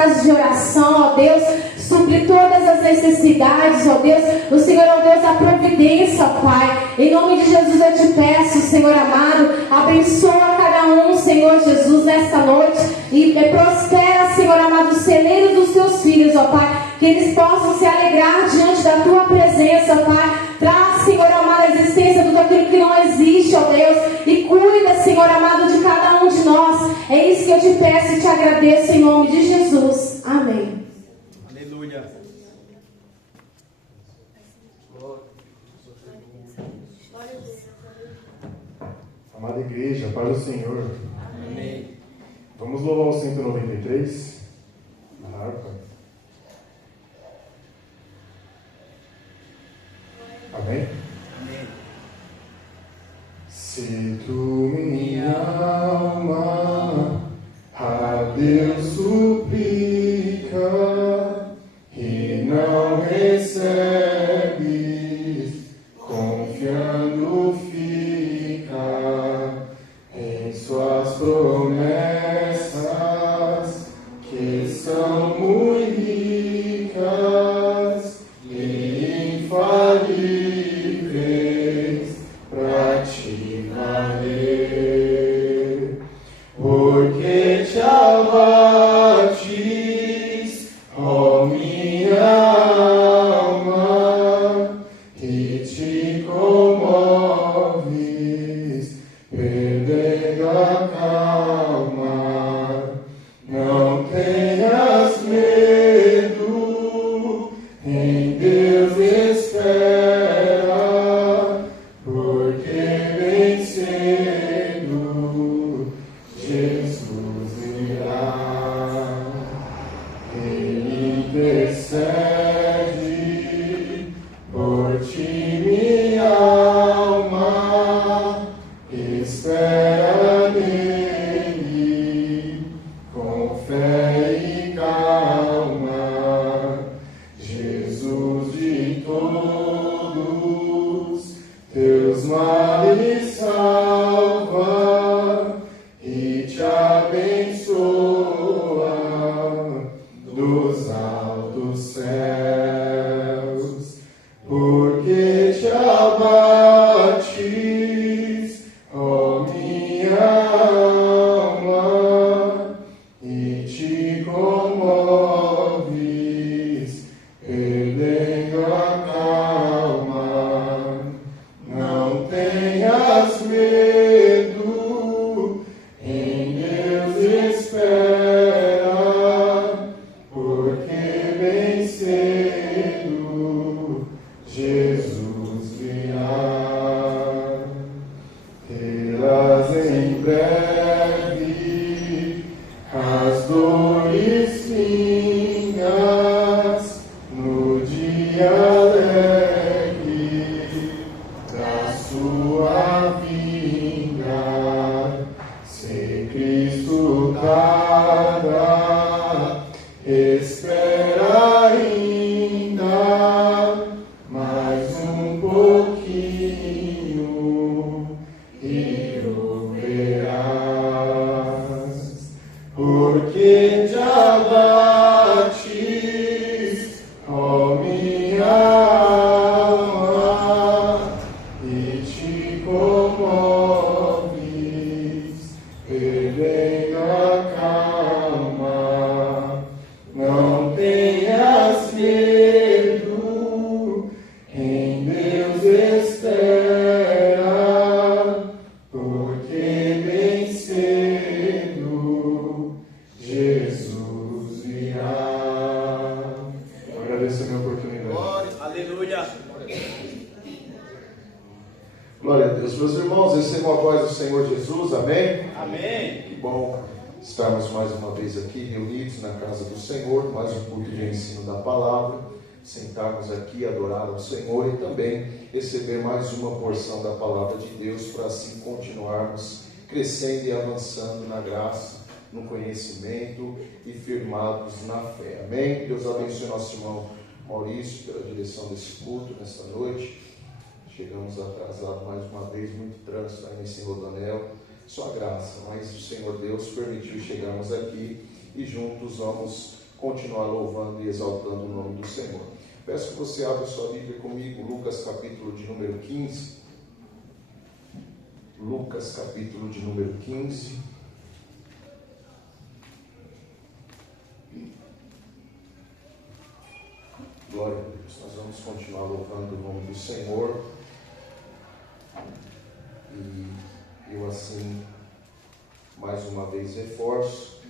casa de oração, ó Deus, supre todas as necessidades, ó Deus. O Senhor é o Deus da providência, ó Pai. Em nome de Jesus eu te peço, Senhor amado, abençoa cada um, Senhor Jesus, nesta noite. E prospera, Senhor amado, o celeiro dos teus filhos, ó Pai. Que eles possam se alegrar diante da tua presença, ó Pai. Traz, Senhor amado, a existência de tudo aquilo que não existe, ó Deus. E cuida, Senhor amado, de cada um de nós. É isso que eu te peço e te agradeço em nome de Jesus. Amém. Aleluia. Amada igreja, paz do Senhor. Amém. Vamos louvar o 193 na harpa. Amém? Amém. Se tu, minha alma, a Deus suplica e não recebes, confiando fica em suas promessas, que são muito ricas e infalíveis para te valer, porque te abates, ó minha alma, e te comoves, perdendo a calma. Não tenhas medo, em Deus espera, porque bem cedo Jesus virá. Ele intercede por ti, minha alma, espera nele com fé e calma. Jesus de todos teus males salva e te abençoa dos altos céus, porque te abates, ó minha alma, e te comoves, perdendo a calma. Não tenhas medo, em Deus espera, porque bem cedo Jesus virá. Terás em breve as dores findas no dia alegre da sua vinda. Se Cristo tarda, espera ainda mais um pouquinho e o verás, porque te abates, ó minha alma, e te comoves, perdendo a calma. Não tenhas medo, em Deus espera, porque bem cedo Jesus virá. Eu agradeço a minha oportunidade. Glória. Aleluia. Glória a Deus. Meus irmãos, recebam a paz do Senhor Jesus, amém? Amém. Que bom estarmos mais uma vez aqui reunidos na casa do Senhor, mais um culto de ensino da palavra, sentarmos aqui, adorar ao Senhor e também receber mais uma porção da palavra de Deus, para assim continuarmos crescendo e avançando na graça, no conhecimento e firmados na fé, amém? Deus abençoe nosso irmão Maurício pela direção desse culto nesta noite. Chegamos atrasados mais uma vez, muito trânsito aí nesse rodoanel, só graça, mas o Senhor Deus permitiu chegarmos aqui e juntos vamos continuar louvando e exaltando o nome do Senhor. Peço que você abra sua Bíblia comigo, Lucas capítulo de número 15. Lucas capítulo de número 15. Glória a Deus. Nós vamos continuar louvando o nome do Senhor. E eu assim, mais uma vez reforço,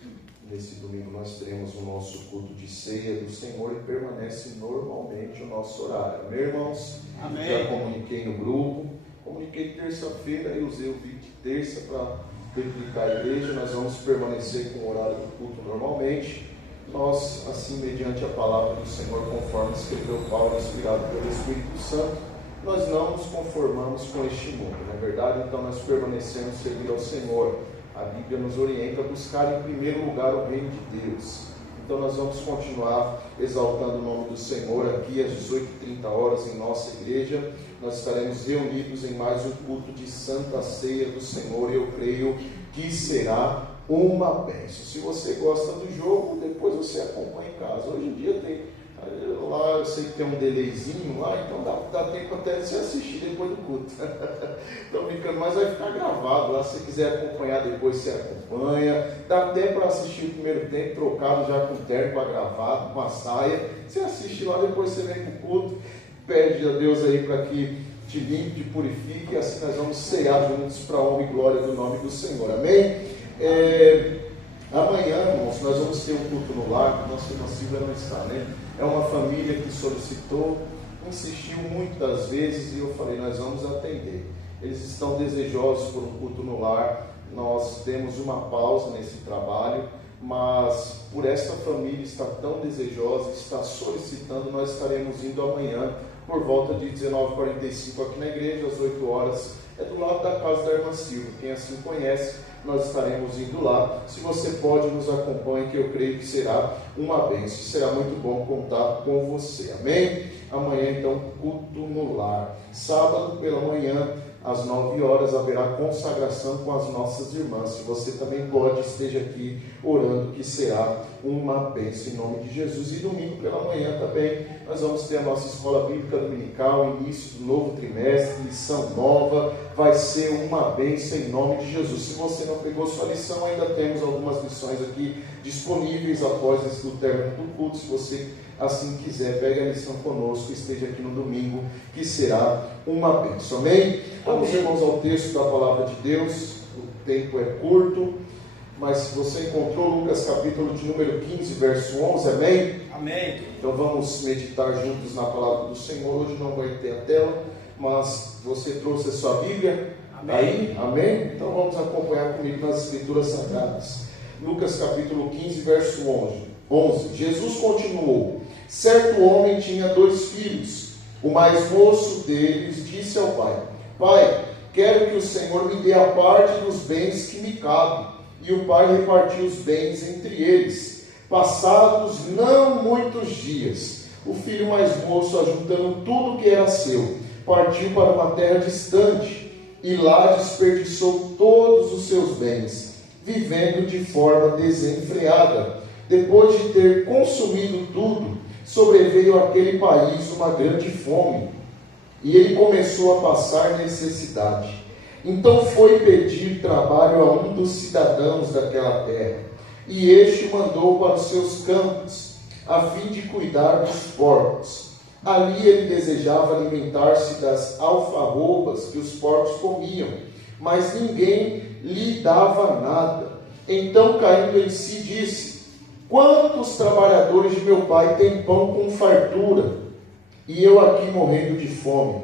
nesse domingo nós teremos o nosso culto de ceia do Senhor e permanece normalmente o nosso horário. Amém, irmãos? Amém. Já comuniquei no grupo, comuniquei terça-feira e usei o vídeo de terça para replicar a igreja. Nós vamos permanecer com o horário do culto normalmente. Nós, assim, mediante a palavra do Senhor, conforme escreveu Paulo, inspirado pelo Espírito Santo, nós não nos conformamos com este mundo, não é verdade? Então nós permanecemos servindo ao Senhor. A Bíblia nos orienta a buscar em primeiro lugar o reino de Deus. Então nós vamos continuar exaltando o nome do Senhor aqui às 18h30 em nossa igreja. Nós estaremos reunidos em mais um culto de Santa Ceia do Senhor e eu creio que será uma bênção. Se você gosta do jogo, depois você acompanha em casa. Hoje em dia tem lá, eu sei que tem um delayzinho lá, então dá tempo até de você assistir depois do culto. Estou brincando, mas vai ficar gravado lá. Se você quiser acompanhar depois, você acompanha. Dá até para assistir o primeiro tempo trocado já com o terno, com a gravata, com a saia. Você assiste lá, depois você vem para o culto. Pede a Deus aí para que te limpe, te purifique, e assim nós vamos cear juntos para a honra e glória do nome do Senhor. Amém? Amanhã, irmãos, nós vamos ter um culto no lar, que nossa irmã Silvia não está, né? É uma família que solicitou, insistiu muitas vezes e eu falei, nós vamos atender. Eles estão desejosos por um culto no lar. Nós demos uma pausa nesse trabalho, mas por esta família estar tão desejosa, está solicitando, nós estaremos indo amanhã por volta de 19h45 aqui na igreja, às 8 horas. É do lado da casa da irmã Silvia. Quem assim conhece, nós estaremos indo lá. Se você pode, nos acompanhe, que eu creio que será uma bênção. Será muito bom contar com você. Amém? Amanhã, então, culto no lar. Sábado pela manhã, às 9 horas, haverá consagração com as nossas irmãs. Se você também pode, esteja aqui orando, que será uma bênção em nome de Jesus. E domingo pela manhã também, nós vamos ter a nossa escola bíblica dominical, início do novo trimestre, lição nova. Vai ser uma bênção em nome de Jesus. Se você não pegou sua lição, ainda temos algumas lições aqui disponíveis após o término do culto. Se você assim quiser, pegue a lição conosco, esteja aqui no domingo, que será uma bênção. Amém? Vamos, irmãos, ao texto da palavra de Deus. O tempo é curto, mas se você encontrou Lucas capítulo de número 15, verso 11, amém? Amém. Então vamos meditar juntos na palavra do Senhor. Hoje não vai ter a tela, mas você trouxe a sua Bíblia? Amém. Aí? Amém? Então vamos acompanhar comigo nas Escrituras Sagradas. Lucas capítulo 15, verso 11. Jesus continuou: certo homem tinha 2 filhos. O mais moço deles disse ao pai: Pai, quero que o Senhor me dê a parte dos bens que me cabem. E o pai repartiu os bens entre eles. Passados não muitos dias, o filho mais moço, ajuntando tudo que era seu, partiu para uma terra distante e lá desperdiçou todos os seus bens, vivendo de forma desenfreada. Depois de ter consumido tudo, sobreveio àquele país uma grande fome, e ele começou a passar necessidade. Então foi pedir trabalho a um dos cidadãos daquela terra, e este mandou para os seus campos, a fim de cuidar dos porcos. Ali ele desejava alimentar-se das alfarrobas que os porcos comiam, mas ninguém lhe dava nada. Então, caindo em si, disse: quantos trabalhadores de meu pai têm pão com fartura, e eu aqui morrendo de fome?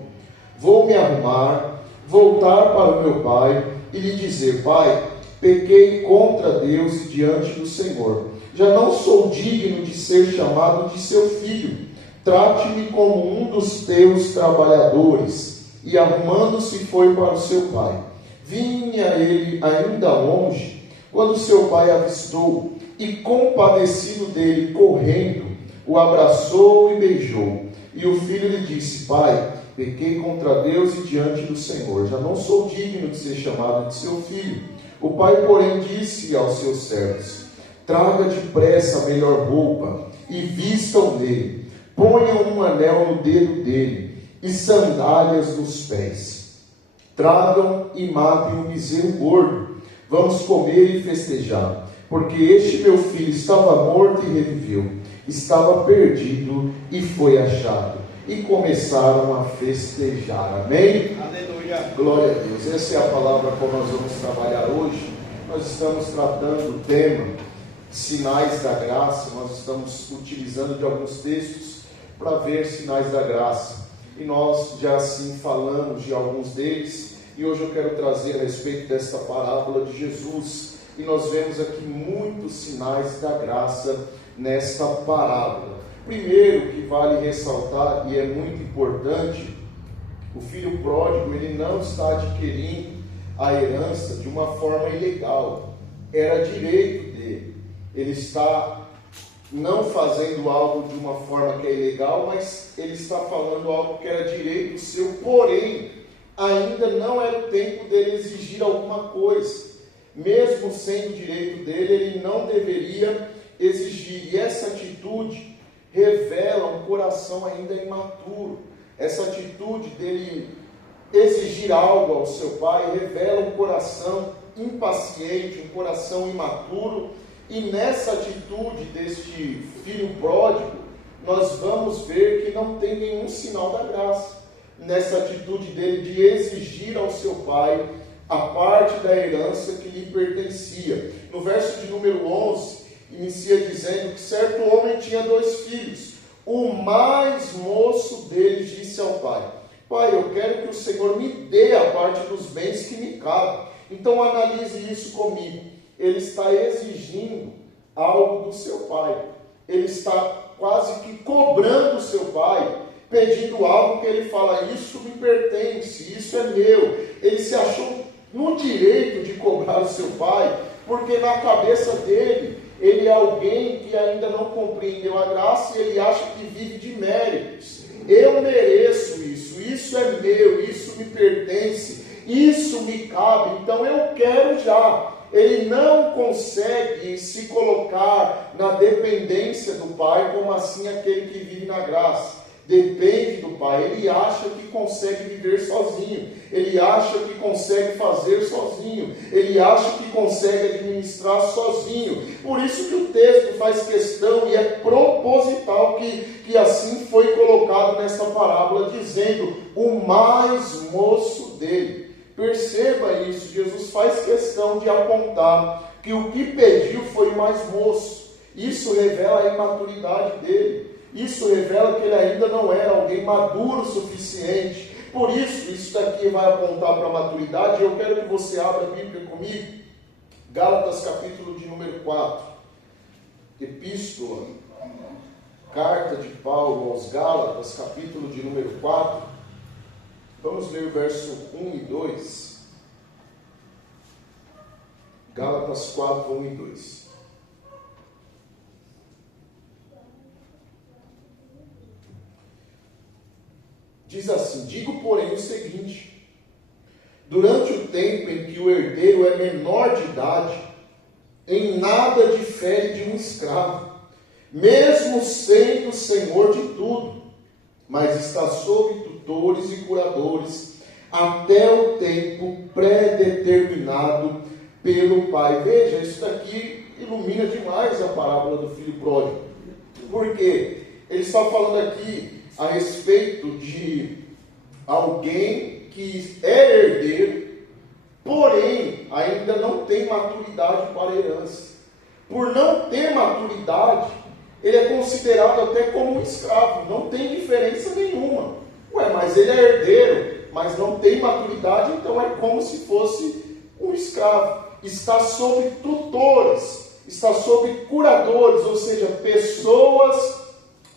Vou me arrumar, voltar para o meu pai e lhe dizer: Pai, pequei contra Deus e diante do Senhor. Já não sou digno de ser chamado de seu filho. Trate-me como um dos teus trabalhadores. E arrumando-se foi para o seu pai. Vinha ele ainda longe, quando seu pai avistou, e compadecido dele, correndo, o abraçou e beijou. E o filho lhe disse: Pai, pequei contra Deus e diante do Senhor. Já não sou digno de ser chamado de seu filho. O pai, porém, disse aos seus servos: Traga depressa a melhor roupa e vistam nele. Ponham um anel no dedo dele e sandálias nos pés. Tragam e matem um bezerro gordo. Vamos comer e festejar, porque este meu filho estava morto e reviveu, estava perdido e foi achado. E começaram a festejar. Amém? Aleluia. Glória a Deus. Essa é a palavra como nós vamos trabalhar hoje. Nós estamos tratando o tema sinais da graça. Nós estamos utilizando de alguns textos para ver sinais da graça. E nós já assim falamos de alguns deles. E hoje eu quero trazer a respeito desta parábola de Jesus. E nós vemos aqui muitos sinais da graça nesta parábola. Primeiro que vale ressaltar, e é muito importante, o filho pródigo, ele não está adquirindo a herança de uma forma ilegal. Era direito dele. Ele está não fazendo algo de uma forma que é ilegal, mas ele está falando algo que era direito seu, porém, ainda não era o tempo dele exigir alguma coisa. Mesmo sendo direito dele, ele não deveria exigir. E essa atitude revela um coração ainda imaturo. Essa atitude dele exigir algo ao seu pai revela um coração impaciente, um coração imaturo. E nessa atitude deste filho pródigo, nós vamos ver que não tem nenhum sinal da graça. Nessa atitude dele de exigir ao seu pai a parte da herança que lhe pertencia. No verso de número 11, inicia dizendo que certo homem tinha 2 filhos. O mais moço deles disse ao pai: Pai, eu quero que o Senhor me dê a parte dos bens que me cabem. Então analise isso comigo. Ele está exigindo algo do seu pai. Ele está quase que cobrando o seu pai, pedindo algo que ele fala: isso me pertence, isso é meu. Ele se achou no direito de cobrar o seu pai, porque na cabeça dele, ele é alguém que ainda não compreendeu a graça e ele acha que vive de méritos. Eu mereço isso, isso é meu, isso me pertence, isso me cabe, então eu quero já. Ele não consegue se colocar na dependência do pai, como assim aquele que vive na graça. Depende do pai, ele acha que consegue viver sozinho, ele acha que consegue fazer sozinho, ele acha que consegue administrar sozinho. Por isso que o texto faz questão, e é proposital que assim foi colocado nessa parábola, dizendo o mais moço dele. Perceba isso, Jesus faz questão de apontar que o que pediu foi o mais moço. Isso revela a imaturidade dele. Isso revela que ele ainda não era alguém maduro o suficiente. Por isso daqui vai apontar para a maturidade. Eu quero que você abra a Bíblia comigo. Gálatas capítulo de número 4. Epístola, carta de Paulo aos Gálatas, capítulo de número 4. Vamos ler o verso 1 e 2. Gálatas 4, 1 e 2. Diz assim: digo, porém, o seguinte: durante o tempo em que o herdeiro é menor de idade, em nada difere de um escravo, mesmo sendo senhor de tudo, mas está sob tutores e curadores, até o tempo predeterminado pelo pai. Veja, isso daqui ilumina demais a parábola do filho pródigo. Por quê? Ele está falando aqui a respeito de alguém que é herdeiro, porém ainda não tem maturidade para a herança. Por não ter maturidade, ele é considerado até como um escravo, não tem diferença nenhuma. Mas ele é herdeiro, mas não tem maturidade, então é como se fosse um escravo. Está sob tutores, está sob curadores, ou seja, pessoas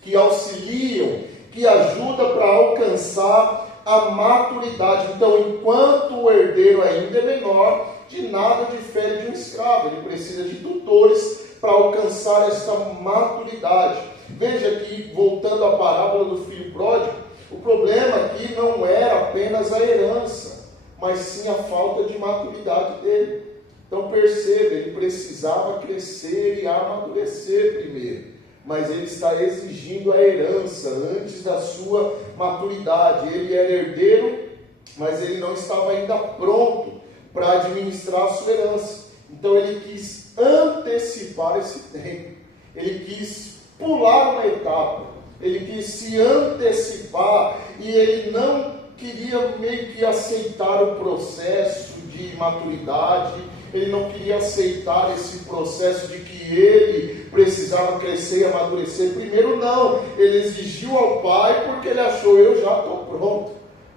que auxiliam, que ajudam para alcançar a maturidade. Então, enquanto o herdeiro ainda é menor, de nada difere de um escravo. Ele precisa de tutores para alcançar esta maturidade. Veja que, voltando à parábola do filho pródigo, o problema aqui não era apenas a herança, mas sim a falta de maturidade dele. Então perceba, ele precisava crescer e amadurecer primeiro, mas ele está exigindo a herança antes da sua maturidade. Ele era herdeiro, mas ele não estava ainda pronto para administrar a sua herança. Então ele quis antecipar esse tempo, ele quis pular uma etapa, ele quis se antecipar, e ele não queria meio que aceitar o processo de maturidade, ele não queria aceitar esse processo de que ele precisava crescer e amadurecer primeiro. Não, ele exigiu ao pai porque ele achou: eu já estou pronto.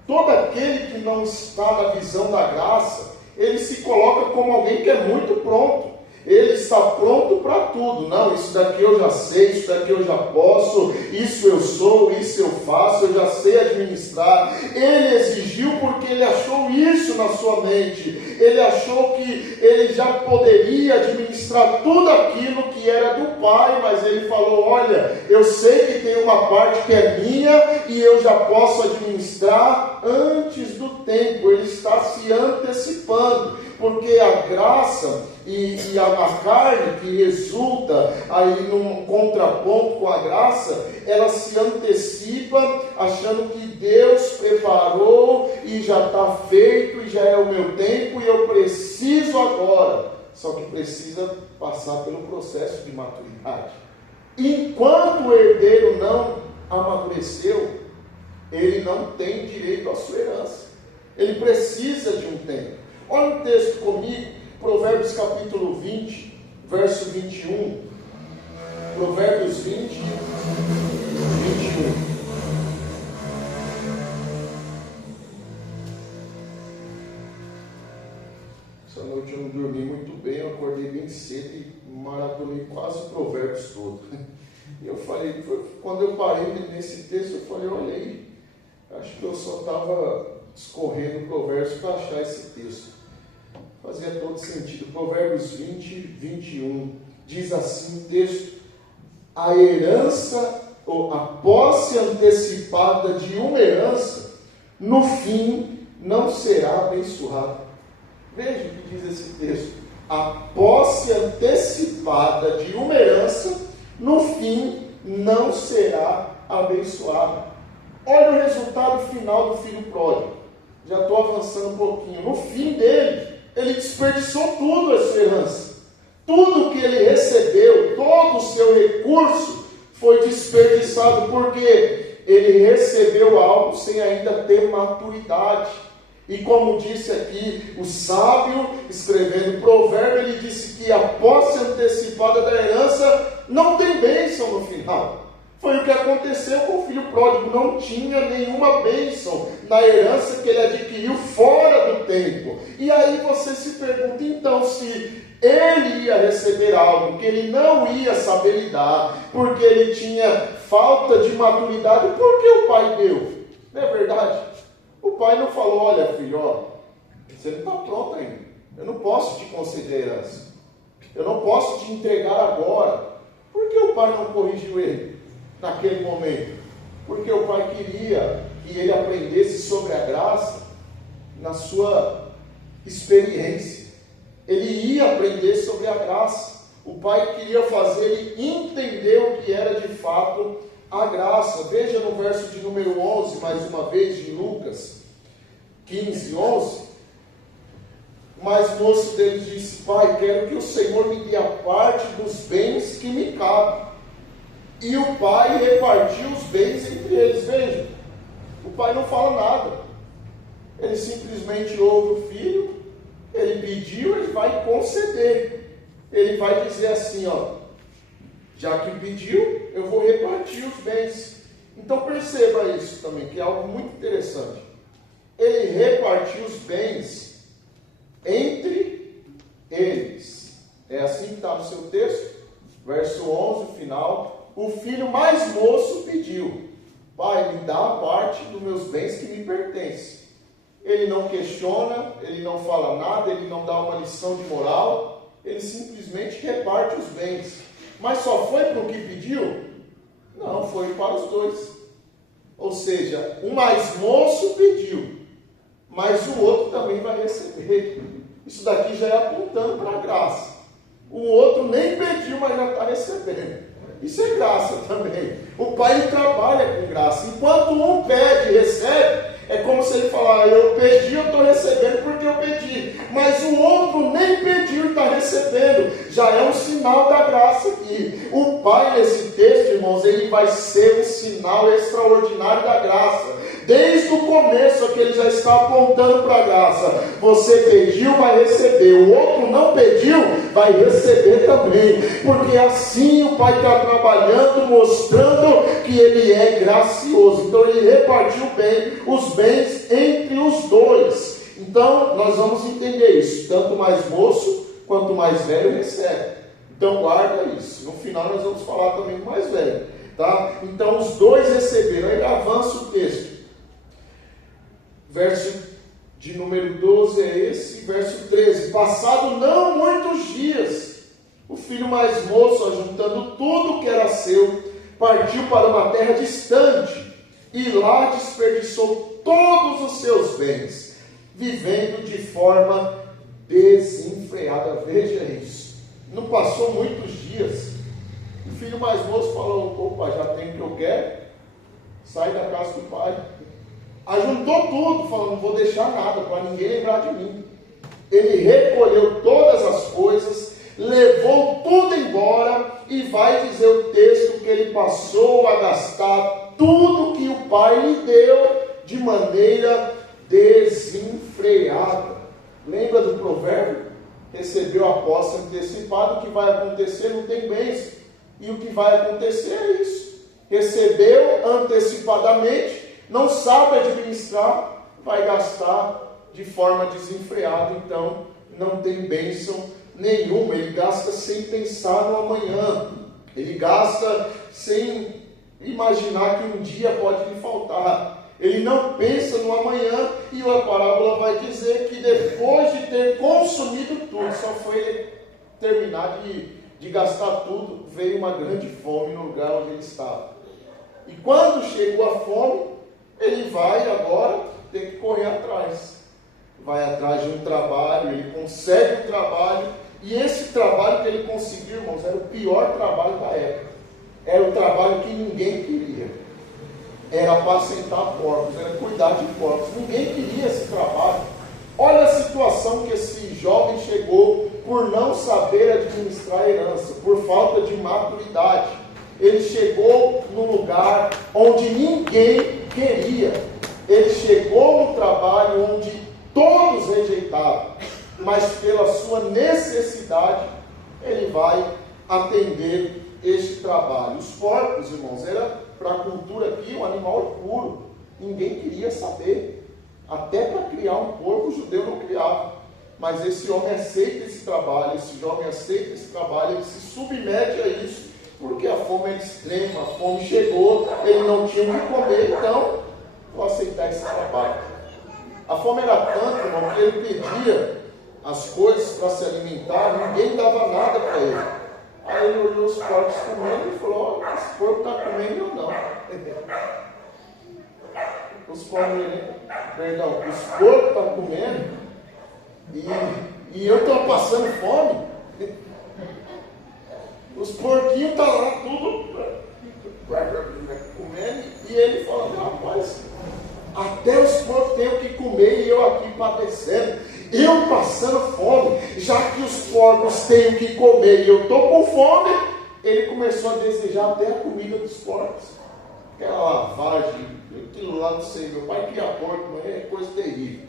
Todo aquele que não está na visão da graça, ele se coloca como alguém que é muito pronto. Ele está pronto para tudo. Não, isso daqui eu já sei, isso daqui eu já posso, isso eu sou, isso eu faço, eu já sei administrar. Ele exigiu porque ele achou isso na sua mente. Ele achou que ele já poderia administrar tudo aquilo que era do pai, mas ele falou: olha, eu sei que tem uma parte que é minha e eu já posso administrar antes do tempo. Ele está se antecipando, porque a graça e a carne que resulta aí num contraponto com a graça, ela se antecipa achando que Deus preparou e já está feito e já é o meu tempo e eu preciso agora. Só que precisa passar pelo processo de maturidade. Enquanto o herdeiro não amadureceu, ele não tem direito à sua herança. Ele precisa de um tempo. Olha o texto comigo, Provérbios capítulo 20, verso 21. Provérbios 20, 21. Essa noite eu não dormi muito bem, eu acordei bem cedo e maratonei quase o Provérbios todo. E eu falei, quando eu parei nesse texto, eu falei: olha aí, acho que eu só estava escorrendo o Provérbios para achar esse texto. Fazia todo sentido. Provérbios 20, 21, diz assim o texto: a herança, ou a posse antecipada de uma herança, no fim não será abençoada. Veja o que diz esse texto: a posse antecipada de uma herança, no fim não será abençoada. Olha o resultado final do filho pródigo. Já estou avançando um pouquinho. No fim dele, ele desperdiçou tudo a sua herança. Tudo que ele recebeu, todo o seu recurso foi desperdiçado, porque ele recebeu algo sem ainda ter maturidade. E como disse aqui o sábio, escrevendo o provérbio, ele disse que a posse antecipada da herança não tem bênção no final. Foi o que aconteceu com o filho pródigo, não tinha nenhuma bênção na herança que ele adquiriu fora do tempo. E aí você se pergunta, então, se ele ia receber algo que ele não ia saber lidar, porque ele tinha falta de maturidade, por que o pai deu? Não é verdade? O pai não falou: olha filho, você não está pronto ainda, eu não posso te conceder herança, eu não posso te entregar agora. Por que o pai não corrigiu ele naquele momento? Porque o pai queria que ele aprendesse sobre a graça na sua experiência. Ele ia aprender sobre a graça. O pai queria fazer ele entender o que era de fato a graça. Veja no verso de número 11, mais uma vez, de Lucas 15, 11. Mas o moço dele disse: pai, quero que o Senhor me dê a parte dos bens que me cabem. E o pai repartiu os bens entre eles. Veja, o pai não fala nada. Ele simplesmente ouve o filho, ele pediu, ele vai conceder. Ele vai dizer assim, já que pediu, eu vou repartir os bens. Então perceba isso também, que é algo muito interessante. Ele repartiu os bens entre eles. É assim que está no seu texto, verso 11, final. O filho mais moço pediu: pai, me dá a parte dos meus bens que me pertencem. Ele não questiona, ele não fala nada, ele não dá uma lição de moral, ele simplesmente reparte os bens. Mas só foi para o que pediu? Não, foi para os dois. Ou seja, o mais moço pediu, mas o outro também vai receber. Isso daqui já é apontando para a graça. O outro nem pediu, mas já está recebendo. Isso é graça também. O Pai ele trabalha com graça. Enquanto um pede e recebe, é como se ele falar, eu pedi, eu estou recebendo porque eu pedi. Mas o outro nem pediu e está recebendo. Já é um sinal da graça aqui. O Pai, nesse texto, irmãos, ele vai ser um sinal extraordinário da graça. Desde o começo que ele já está apontando para a graça. Você pediu, vai receber. O outro não pediu, vai receber também. Porque assim o Pai está trabalhando, mostrando que ele é gracioso. Então ele repartiu bem os bens entre os dois. Então nós vamos entender isso. Tanto mais moço quanto mais velho recebe. Então guarda isso. No final nós vamos falar também do mais velho. Tá? Então os dois receberam. Aí avança o texto. Verso de número 12 é esse, verso 13. Passado não muitos dias, o filho mais moço, ajuntando tudo que era seu, partiu para uma terra distante, e lá desperdiçou todos os seus bens, vivendo de forma desenfreada. Veja isso. Não passou muitos dias, o filho mais moço falou, opa, já tem o que eu quero, sai da casa do pai. Ajuntou tudo, falando, não vou deixar nada para ninguém lembrar de mim. Ele recolheu todas as coisas, levou tudo embora, e vai dizer o texto que ele passou a gastar tudo que o pai lhe deu de maneira desenfreada. Lembra do provérbio? Recebeu a posse antecipada, o que vai acontecer não tem bens, e o que vai acontecer é isso. Recebeu antecipadamente, não sabe administrar, vai gastar de forma desenfreada, então não tem bênção nenhuma. Ele gasta sem pensar no amanhã, ele gasta sem imaginar que um dia pode lhe faltar. Ele não pensa no amanhã, e a parábola vai dizer que depois de ter consumido tudo, só foi ele terminar de gastar tudo, veio uma grande fome no lugar onde ele estava. E quando chegou a fome, ele vai agora ter que correr atrás. Vai atrás de um trabalho, ele consegue um trabalho, e esse trabalho que ele conseguiu, irmãos, era o pior trabalho da época. Era o trabalho que ninguém queria. Era apacentar porcos, era cuidar de porcos. Ninguém queria esse trabalho. Olha a situação que esse jovem chegou por não saber administrar a herança, por falta de maturidade. Ele chegou num lugar onde ninguém queria. Ele chegou no trabalho onde todos rejeitavam, mas pela sua necessidade, ele vai atender este trabalho. Os porcos, irmãos, era para a cultura aqui um animal puro. Ninguém queria saber. Até para criar um porco, o judeu não criava. Mas esse homem aceita esse trabalho, esse jovem aceita esse trabalho, ele se submete a isso, porque a fome é extrema, a fome chegou, ele não tinha o que comer, então vou aceitar esse trabalho. A fome era tanto, irmão, que ele pedia as coisas para se alimentar, ninguém dava nada para ele. Aí ele olhou os porcos comendo e falou, esse porco está comendo ou não? Os porcos estão comendo e eu estou passando fome. Os porquinhos estão lá tudo comendo, e ele fala, rapaz, até os porcos têm o que comer e eu aqui padecendo, eu passando fome, já que os porcos têm o que comer e eu estou com fome. Ele começou a desejar até a comida dos porcos, aquela lavagem, aquilo lá, não sei, meu pai cria porco, mas é coisa terrível.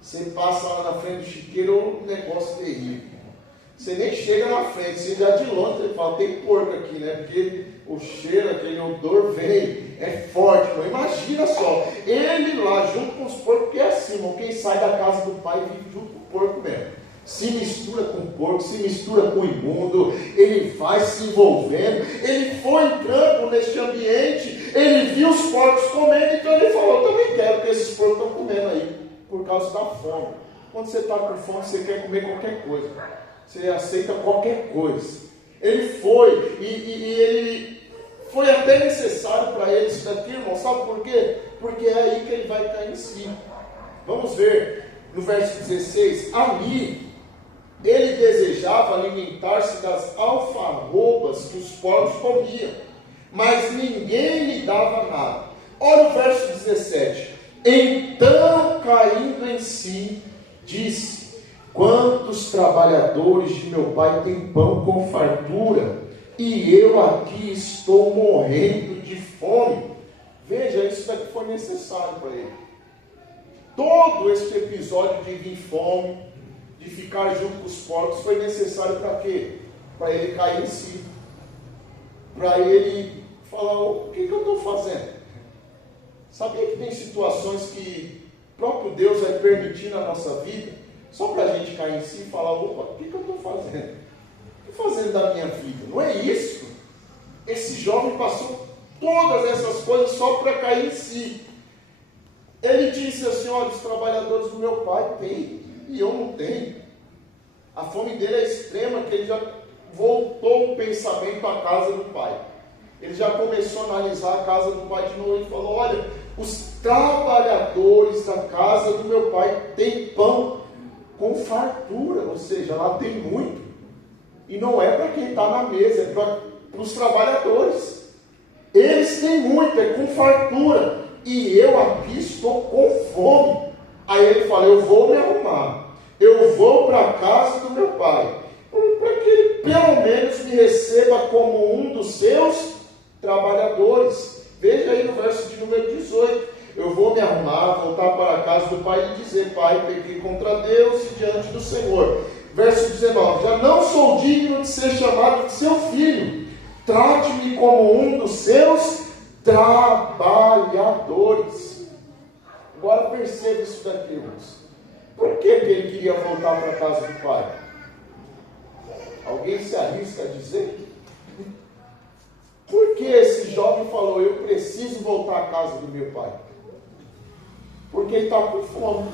Você passa lá na frente do chiqueiro, é um negócio terrível. Você nem chega na frente, você já de longe, ele fala, tem porco aqui, né? Porque o cheiro, aquele odor vem, é forte. Mas imagina só, ele lá junto com os porcos, porque é assim, irmão, quem sai da casa do pai vive junto com o porco mesmo. Se mistura com o porco, se mistura com o imundo, ele vai se envolvendo. Ele foi entrando neste ambiente, ele viu os porcos comendo, então ele falou, eu também quero que esses porcos estão comendo aí, por causa da fome. Quando você está com fome, você quer comer qualquer coisa. Você aceita qualquer coisa. Ele foi, e ele foi até necessário para ele isso daqui, irmão. Sabe por quê? Porque é aí que ele vai cair em si. Vamos ver. no verso 16, ali ele desejava alimentar-se das alfarrobas que os porcos comiam, mas ninguém lhe dava nada. Olha o verso 17. Então, caindo em si, disse: quantos trabalhadores de meu pai têm pão com fartura, e eu aqui estou morrendo de fome. Veja, isso daqui foi necessário para ele. Todo este episódio de vir fome, de ficar junto com os porcos, foi necessário para quê? Para ele cair em si. Para ele falar: o que eu estou fazendo? Sabia que tem situações que o próprio Deus vai permitir na nossa vida, só para a gente cair em si e falar: opa, o que eu estou fazendo? O que eu estou fazendo da minha vida? Não é isso? Esse jovem passou todas essas coisas só para cair em si. Ele disse assim: olha, os trabalhadores do meu pai têm, e eu não tenho. A fome dele é extrema, que ele já voltou o pensamento à casa do pai. Ele já começou a analisar a casa do pai de novo e falou: olha, os trabalhadores da casa do meu pai têm pão com fartura, ou seja, lá tem muito. E não é para quem está na mesa, é para os trabalhadores. Eles têm muito, é com fartura. E eu aqui estou com fome. Aí ele fala: eu vou me arrumar, eu vou para a casa do meu pai, para que ele pelo menos me receba como um dos seus trabalhadores. Veja aí no verso de número 18. Eu vou me arrumar, voltar para a casa do pai e dizer: pai, pequei contra Deus e diante do Senhor. Verso 19. Já não sou digno de ser chamado de seu filho. Trate-me como um dos seus trabalhadores. Agora perceba isso daqui, irmãos. Por que ele queria voltar para a casa do pai? Alguém se arrisca a dizer? Por que esse jovem falou: eu preciso voltar à casa do meu pai? Porque ele está com fome.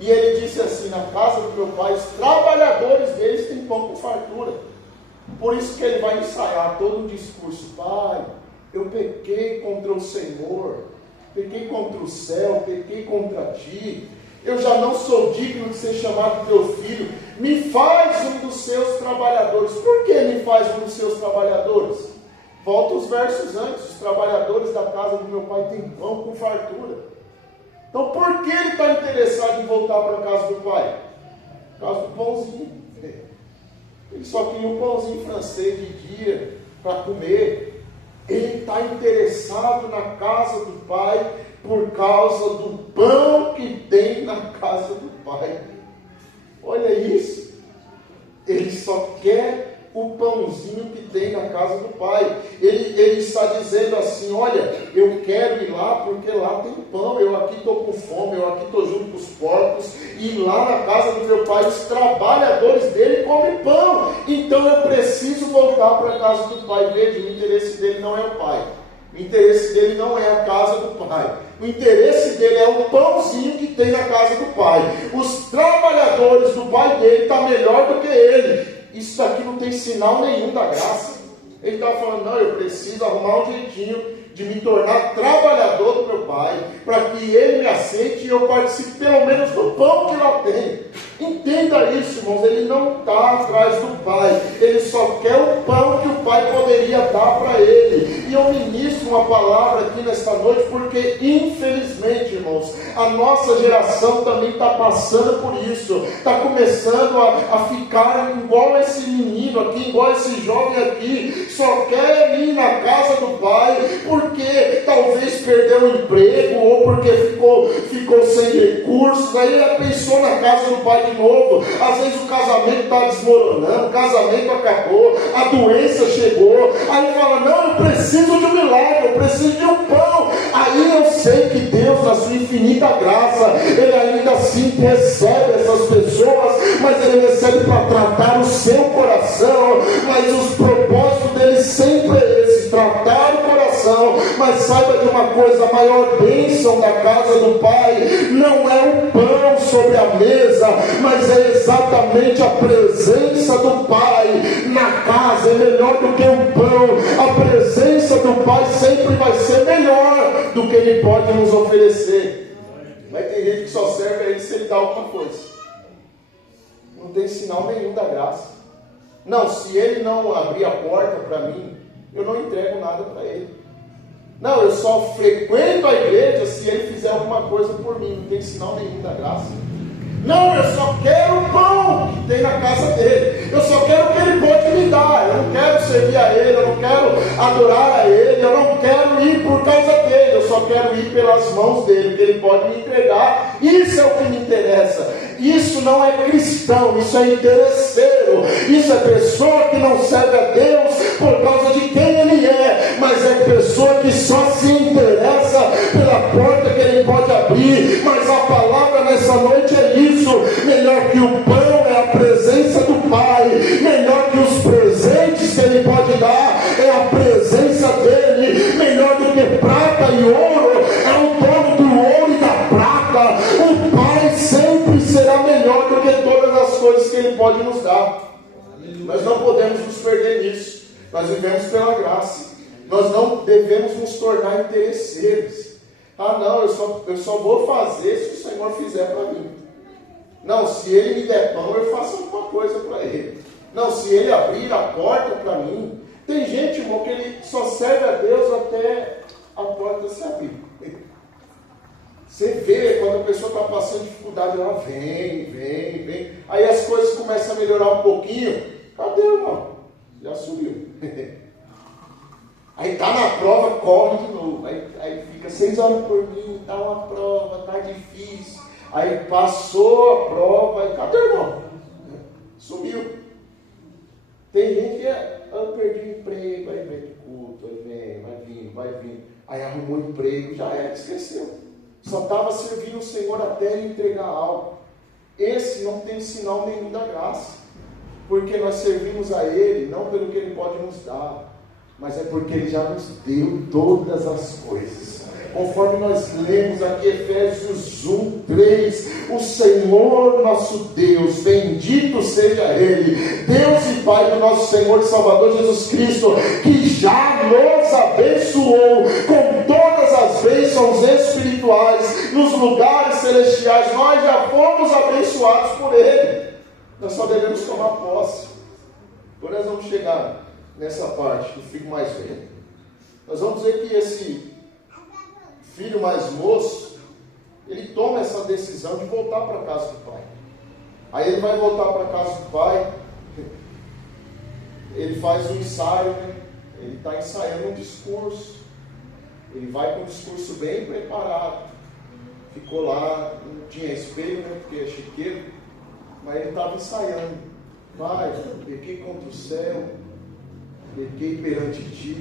E ele disse assim: na casa do meu pai, os trabalhadores deles têm pão com fartura. Por isso que ele vai ensaiar todo um discurso: pai, eu pequei contra o Senhor, pequei contra o céu, pequei contra ti. Eu já não sou digno de ser chamado teu filho. Me faz um dos seus trabalhadores. Por que me faz um dos seus trabalhadores? Volta os versos antes. Os trabalhadores da casa do meu pai têm pão com fartura. Então por que ele está interessado em voltar para a casa do pai? Por causa do pãozinho. Ele só queria um pãozinho francês de dia para comer. Ele está interessado na casa do pai por causa do pão que tem na casa do pai. Olha isso. Ele só quer o pãozinho que tem na casa do pai. Ele está dizendo assim: olha, eu quero ir lá porque lá tem pão. Eu aqui estou com fome, eu aqui estou junto com os porcos, e lá na casa do meu pai os trabalhadores dele comem pão. Então eu preciso voltar para a casa do pai. Veja, o interesse dele não é o pai. O interesse dele não é a casa do pai. O interesse dele é o pãozinho que tem na casa do pai. Os trabalhadores do pai dele estão melhor do que ele. Isso aqui não tem sinal nenhum da graça. Ele está falando: não, eu preciso arrumar um jeitinho de me tornar trabalhador do meu pai, para que ele me aceite e eu participe pelo menos do pão que lá tem. Entenda isso, irmãos. Ele não está atrás do pai, ele só quer o pão que o pai poderia dar para ele. E eu ministro uma palavra aqui nesta noite, porque infelizmente, irmãos, a nossa geração também está passando por isso, está começando a ficar igual esse menino aqui, igual esse jovem aqui, só quer ir na casa do pai porque talvez perdeu o emprego, ou porque ficou sem recursos. Aí ele pensou na casa do pai de novo. Às vezes o casamento está desmoronando, o casamento acabou, a doença chegou, aí fala: não, eu preciso de um milagre, eu preciso de um pão. Aí eu sei que Deus, na sua infinita graça, ele ainda assim recebe essas pessoas, mas ele recebe para tratar o seu coração. Mas os propósitos dele sempre é esse: tratar o coração. Mas saiba de uma coisa: a maior bênção da casa do pai não é o pão sobre a mesa, mas é exatamente a presença do pai na casa. É melhor do que o pão. A presença do pai sempre vai ser melhor do que ele pode nos oferecer. Mas tem gente que só serve a ele se ele dá alguma coisa. Não tem sinal nenhum da graça. Não, se ele não abrir a porta para mim, eu não entrego nada para ele. Não, eu só frequento a igreja se ele fizer alguma coisa por mim. Não tem sinal nenhum da graça. Não, eu só quero o pão que tem na casa dele. Eu só quero o que ele pode me dar. Eu não quero servir a ele, eu não quero adorar a ele, eu não quero ir por causa dele. Eu só quero ir pelas mãos dele, que ele pode me entregar. Isso é o que me interessa. Isso não é cristão, isso é interesseiro. Isso é pessoa que não serve a Deus por causa de quem ele é, mas é pessoa que só se interessa pela porta que ele pode abrir. Mas a palavra nessa noite é isso. Melhor que o pão é a presença do Pai. Melhor que os presentes que ele pode dar é a presença dele. Melhor do que prata e ouro é o dono do ouro e da prata. O Pai sempre será melhor do que todas as coisas que ele pode nos dar. Nós não podemos nos perder nisso. Nós vivemos pela graça. Nós não devemos nos tornar interesseiros. Ah não, eu só vou fazer se o Senhor fizer para mim. Não, se ele me der pão, eu faço alguma coisa para ele. Não, se ele abrir a porta para mim. Tem gente, irmão, que ele só serve a Deus até a porta se abrir. Você vê, quando a pessoa está passando dificuldade, ela vem. Aí as coisas começam a melhorar um pouquinho. Cadê, irmão? Já subiu. Aí está na prova, corre de novo. Aí fica 6 horas por mim, está uma prova, está difícil. Aí passou a prova, aí cadê, irmão? Sumiu. Tem gente que eu perdi o emprego, aí vem de culto, aí vai vindo. Aí arrumou emprego, já era, esqueceu. Só estava servindo o Senhor até ele entregar algo. Esse não tem sinal nenhum da graça. Porque nós servimos a Ele, não pelo que Ele pode nos dar, mas é porque Ele já nos deu todas as coisas. Conforme nós lemos aqui Efésios 1:3, o Senhor nosso Deus, bendito seja Ele, Deus e Pai do nosso Senhor e Salvador Jesus Cristo, que já nos abençoou com todas as bênçãos espirituais nos lugares celestiais. Nós já fomos abençoados por Ele. Nós só devemos tomar posse. Agora nós vamos chegar nessa parte do filho mais velho. Nós vamos dizer que esse filho mais moço, ele toma essa decisão de voltar para a casa do pai. Aí ele vai voltar para a casa do pai, ele faz um ensaio, né? Ele está ensaiando um discurso, ele vai com um discurso bem preparado, ficou lá, não tinha espelho, né? Porque é chiqueiro, mas ele estava ensaiando. Pai, pequei contra o céu, pequei perante ti,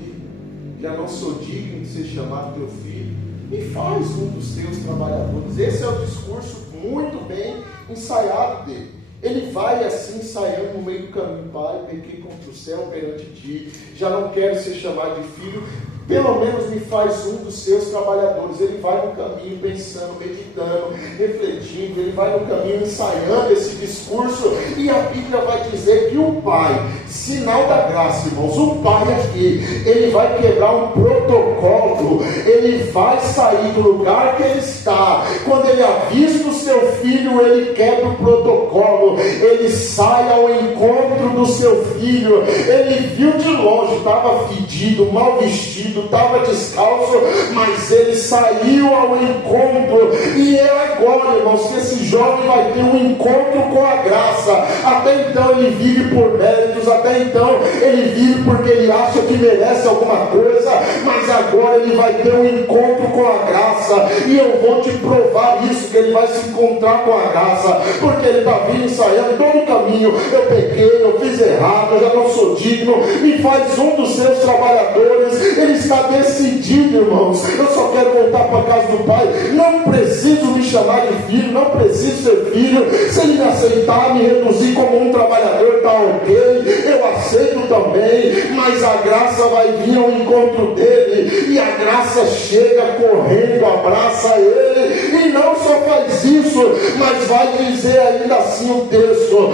já não sou digno de ser chamado teu filho, me faz um dos teus trabalhadores. Esse é o discurso muito bem ensaiado dele. Ele vai assim ensaiando no meio do caminho. Pai, pequei contra o céu perante ti, já não quero ser chamado de filho, pelo menos me faz um dos seus trabalhadores. Ele vai no caminho pensando, meditando, refletindo, ele vai no caminho ensaiando esse discurso, e a Bíblia vai dizer que o Pai, sinal da graça, irmãos, o Pai aqui, ele vai quebrar um protocolo, ele vai sair do lugar que ele está. Quando ele avista o seu filho, ele quebra o protocolo, ele sai ao encontro do seu filho. Ele viu de longe, estava fedido, mal vestido, estava descalço, mas ele saiu ao encontro. E é agora, irmãos, que esse jovem vai ter um encontro com a graça. Até então ele vive por méritos, até então ele vive porque ele acha que merece alguma coisa, mas agora ele vai ter um encontro com a graça. E eu vou te provar isso, que ele vai se encontrar com a graça, porque ele está vindo ensaiando todo o caminho. Eu pequei, eu fiz errado, eu já não sou digno, me faz um dos seus trabalhadores. Ele está decidido, irmãos. Eu só quero voltar para a casa do pai. Não preciso me chamar de filho, não preciso ser filho. Se ele me aceitar, me reduzir como um trabalhador, está ok, eu aceito também. Mas a graça vai vir ao encontro dele, e a graça chega correndo, abraça ele, e não só faz isso, mas vai dizer ainda assim o texto,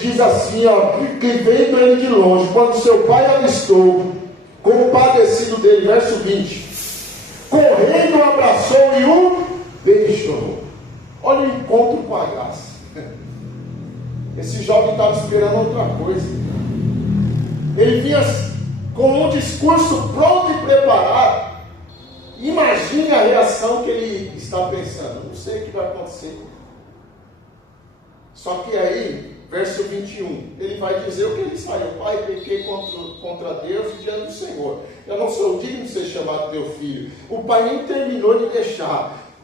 diz assim, ó, que vendo ele de longe, quando seu pai avistou, compadecido dele, verso 20, correndo, abraçou e o beijou. Olha o encontro com a graça. Esse jovem estava esperando outra coisa. Ele vinha com um discurso pronto e preparado. Imagine a reação que ele está pensando. Não sei o que vai acontecer. Só que aí, verso 21, ele vai dizer o que ele saiu. Pai, pequei contra Deus e diante do Senhor. Eu não sou digno de ser chamado teu filho. O pai nem terminou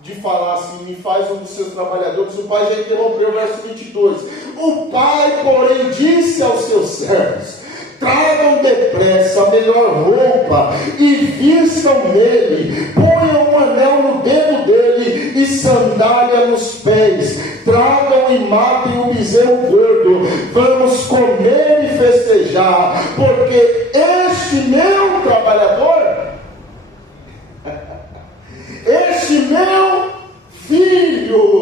de falar assim, me faz um dos seus trabalhadores. O pai já interrompeu o verso 22. O pai, porém, disse aos seus servos: tragam depressa a melhor roupa e vistam nele, ponham um anel no dedo dele e sandália nos pés, tragam e matem o bezerro gordo, vamos comer e festejar, porque este meu trabalhador, este meu filho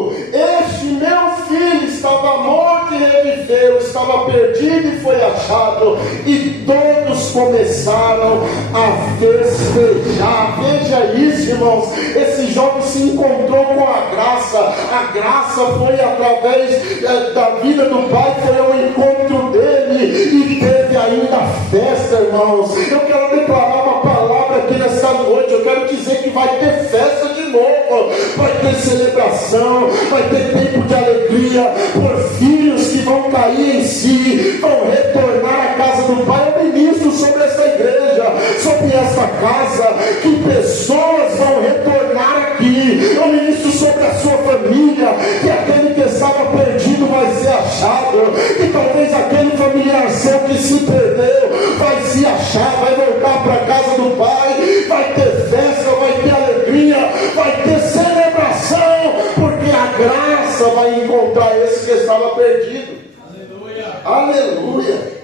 estava morto e reviveu, estava perdido e foi achado, e todos começaram a festejar. Veja isso, irmãos, esse jovem se encontrou com a graça foi através da vida do pai, foi ao encontro dele, e teve ainda festa, irmãos. Eu quero declarar uma palavra aqui nessa noite, eu quero dizer que vai ter festa de novo, vai ter celebração, vai ter tempo de alegria, por filhos que vão cair em si, vão retornar à casa do Pai. Eu ministro sobre essa igreja, sobre essa casa, que pessoas vão retornar aqui. Eu ministro sobre a sua família, que aquele que estava perdido vai ser achado, que talvez aquele familiar seu que se perdeu vai se achar, vai voltar para a casa do Pai, vai ter festa, vai ter alegria, vai ter celebração, porque a graça vai encontrar esse que estava perdido. Aleluia! Aleluia!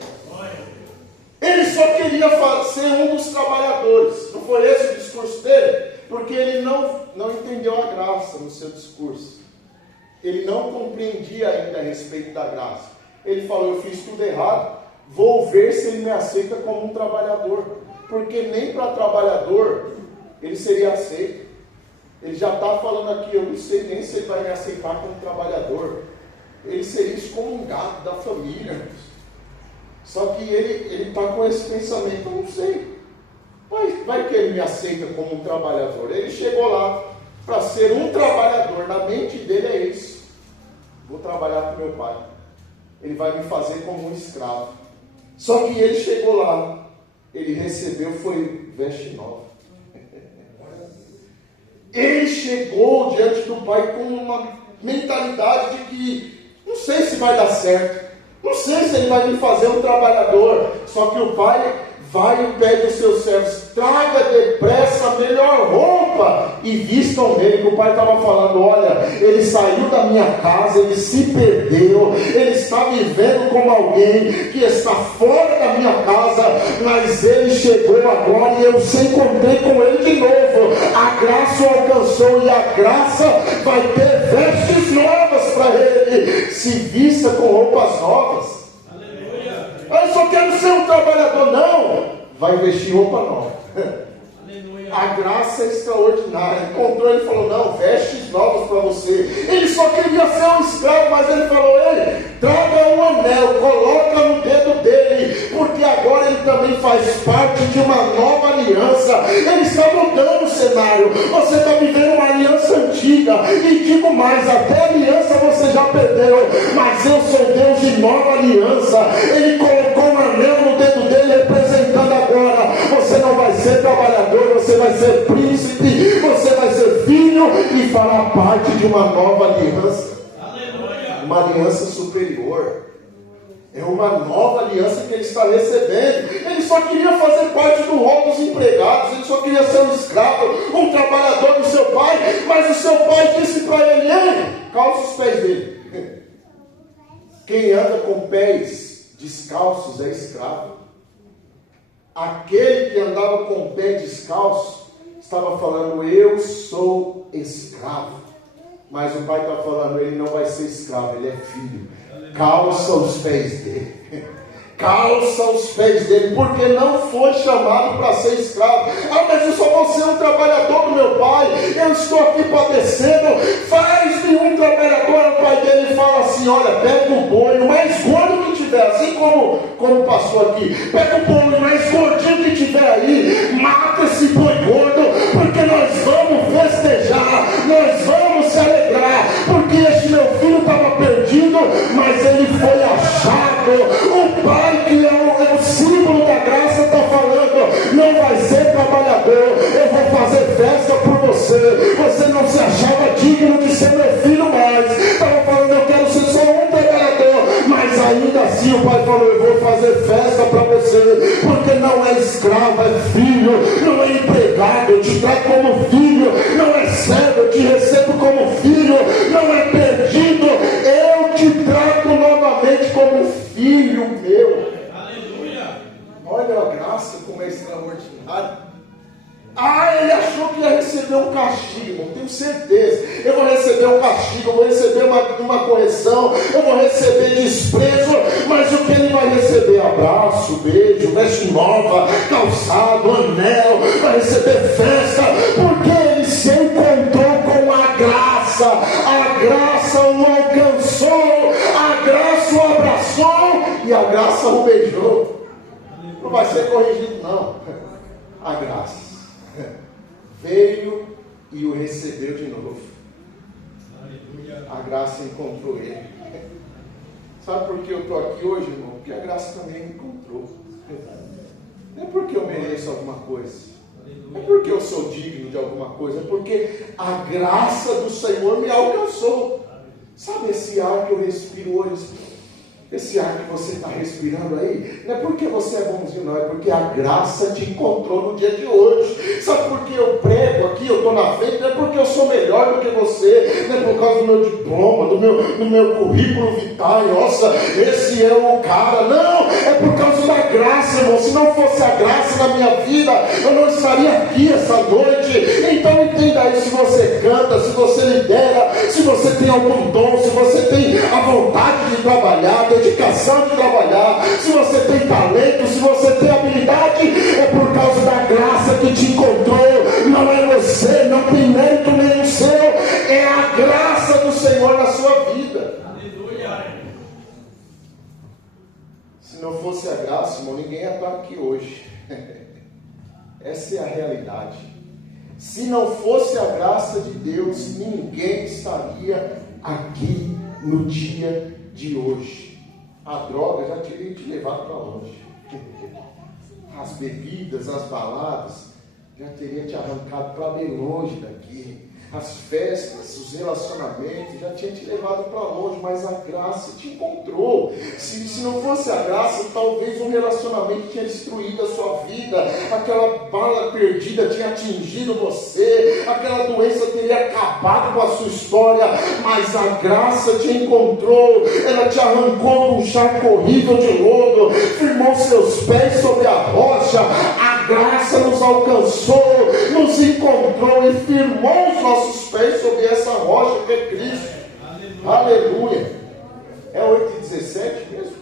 Ele só queria ser um dos trabalhadores. Não foi esse o discurso dele? Porque ele não entendeu a graça no seu discurso. Ele não compreendia ainda a respeito da graça. Ele falou: eu fiz tudo errado, vou ver se ele me aceita como um trabalhador. Porque nem para trabalhador ele seria aceito. Ele já está falando aqui: eu não sei nem se ele vai me aceitar como trabalhador. Ele seria excomungado da família. Só que ele está com esse pensamento: eu não sei, vai que ele me aceita como um trabalhador. Ele chegou lá para ser um trabalhador. Na mente dele é isso: vou trabalhar com meu pai, ele vai me fazer como um escravo. Só que ele chegou lá, ele recebeu, foi veste nova. Ele chegou diante do pai com uma mentalidade de que não sei se vai dar certo, não sei se ele vai me fazer um trabalhador. Só que o pai vai e pede aos seus servos: traga depressa a melhor roupa e vistam nele. Que o pai estava falando: olha, ele saiu da minha casa, ele se perdeu, ele está vivendo como alguém que está fora da minha casa, mas ele chegou agora e eu se encontrei com ele de novo. A graça o alcançou e a graça vai ter vestes novas para ele. Se vista com roupas novas. Eu só quero ser um trabalhador. Não, vai vestir roupa nova. Aleluia. A graça é extraordinária. Encontrou, ele falou: não, vestes novas para você. Ele só queria ser um escravo, mas ele falou: ei, traga um anel, coloca no dedo dele, porque agora ele também faz parte de uma nova aliança. Ele está mudando o cenário. Você está vivendo uma aliança antiga, e digo mais, até a aliança você já perdeu, mas eu sou Deus de nova aliança. Ele colocou um anel no dedo dele, representando agora: você não vai ser trabalhador, você vai ser príncipe, você vai ser filho e fará parte de uma nova aliança. Aleluia. Uma aliança superior. É uma nova aliança que ele está recebendo. Ele só queria fazer parte do rol dos empregados, ele só queria ser um escravo, um trabalhador do seu pai, mas o seu pai disse para ele: ei, calça os pés dele. Quem anda com pés descalços é escravo. Aquele que andava com o pé descalço estava falando: eu sou escravo. Mas o pai está falando: ele não vai ser escravo, ele é filho. Calça os pés dele. Calça os pés dele, porque não foi chamado para ser escravo. Ah, mas eu só vou ser um trabalhador do meu pai, eu estou aqui padecendo. Faz-me um trabalhador fala assim, olha, pega o boi, o mais gordo que tiver, assim como passou aqui, pega o boi, o mais gordinho que tiver aí, mata esse boi gordo, porque nós vamos festejar, nós vamos se alegrar, porque este meu filho estava perdido, mas ele foi achado. O pai, que é o símbolo da graça, está falando, não vai ser trabalhador, eu vou fazer festa por você. Você não se achava digno de ser meu filho mais, estava falando, eu quero ser só um trabalhador, mas ainda assim o pai falou, eu vou fazer festa para você, porque não é escravo, é filho, não é empregado, eu te trato como filho, não é servo, eu te recebo como filho, não é perdido, eu te trato novamente como filho meu. Aleluia. Olha a graça como é extraordinária. Ele achou que ia receber um castigo, não tenho certeza. Eu vou receber um castigo, eu vou receber uma correção, eu vou receber desprezo, mas o que ele vai receber? Abraço, beijo, veste nova, calçado, anel, vai receber festa, porque ele se encontrou com a graça o alcançou, a graça o abraçou e a graça o beijou. Não vai ser corrigido, não. A graça veio e o recebeu de novo. A graça encontrou ele. Sabe por que eu estou aqui hoje, irmão? Porque a graça também me encontrou. Não é porque eu mereço alguma coisa, não é porque eu sou digno de alguma coisa, é porque a graça do Senhor me alcançou. Sabe esse ar que eu respiro hoje? Esse ar que você está respirando aí, não é porque você é bonzinho, não, é porque a graça te encontrou no dia de hoje. Sabe por que eu prego aqui, eu estou na frente? Não é porque eu sou melhor do que você, não é por causa do meu diploma, do meu currículo vitae, nossa, esse é o cara, não, é por causa da graça, irmão. Se não fosse a graça na minha vida, eu não estaria aqui essa noite. Então entenda aí, se você canta, se você lidera, se você tem algum dom, se você tem a vontade de trabalhar, dedicação de trabalhar, se você tem talento, se você tem habilidade, é por causa da graça que te encontrou. Não é você, não tem mérito nenhum seu, é a graça do Senhor na sua vida. Aleluia. Se não fosse a graça, irmão, ninguém ia estar aqui hoje. Essa é a realidade. Se não fosse a graça de Deus, ninguém estaria aqui no dia de hoje. A droga já teria te levado para longe. As bebidas, as baladas, já teria te arrancado para bem longe daqui. As festas, os relacionamentos, já tinha te levado para longe, mas a graça te encontrou. Se não fosse a graça, talvez um relacionamento tinha destruído a sua vida, aquela bala perdida tinha atingido você, aquela doença teria acabado com a sua história, mas a graça te encontrou, ela te arrancou de um charco horrível de lodo, firmou seus pés sobre a rocha. A graça nos alcançou, nos encontrou e firmou os nossos pés sobre essa rocha que é Cristo. Aleluia. É 8h17 mesmo?